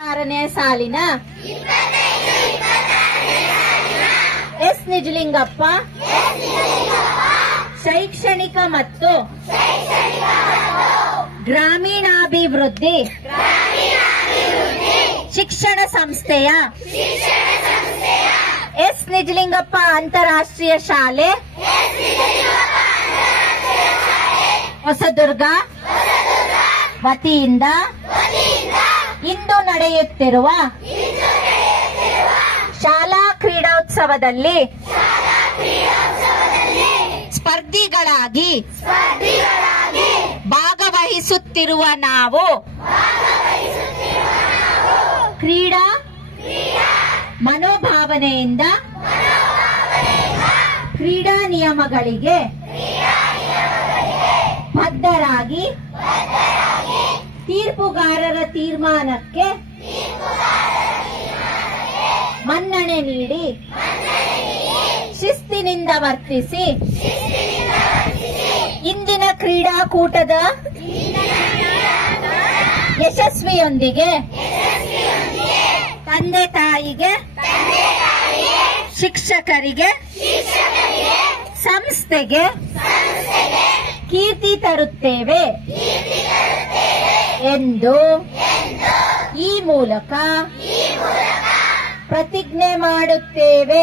6ನೇ ಸಾಲಿನ ಎಸ್ ನಿಜಲಿಂಗಪ್ಪ ಶೈಕ್ಷಣಿಕ ಮತ್ತು ಗ್ರಾಮೀಣಾಭಿವೃದ್ಧಿ ಶಿಕ್ಷಣ ಸಂಸ್ಥೆಯ ಎಸ್ ನಿಜಲಿಂಗಪ್ಪ ಅಂತಾರಾಷ್ಟ್ರೀಯ ಶಾಲೆ ಹೊಸದುರ್ಗ ವತಿಯಿಂದ ಇಂದು ನಡೆಯುತ್ತಿರುವ ಶಾಲಾ ಕ್ರೀಡೋತ್ಸವದಲ್ಲಿ ಸ್ಪರ್ಧಿಗಳಾಗಿ ಭಾಗವಹಿಸುತ್ತಿರುವ ನಾವು ಕ್ರೀಡಾ ಮನೋಭಾವನೆಯಿಂದ ಕ್ರೀಡಾ ನಿಯಮಗಳಿಗೆ ಬದ್ಧರಾಗಿ ತೀರ್ಪುಗಾರರ ತೀರ್ಮಾನಕ್ಕೆ ಮನ್ನಣೆ ನೀಡಿ ಶಿಸ್ತಿನಿಂದ ವರ್ತಿಸಿ ಇಂದಿನ ಕ್ರೀಡಾಕೂಟದ ಯಶಸ್ವಿಯೊಂದಿಗೆ ತಂದೆ ತಾಯಿಗೆ ಶಿಕ್ಷಕರಿಗೆ ಸಂಸ್ಥೆಗೆ ಕೀರ್ತಿ ತರುತ್ತೇವೆ ಎಂದು ಈ ಮೂಲಕ ಪ್ರತಿಜ್ಞೆ ಮಾಡುತ್ತೇವೆ.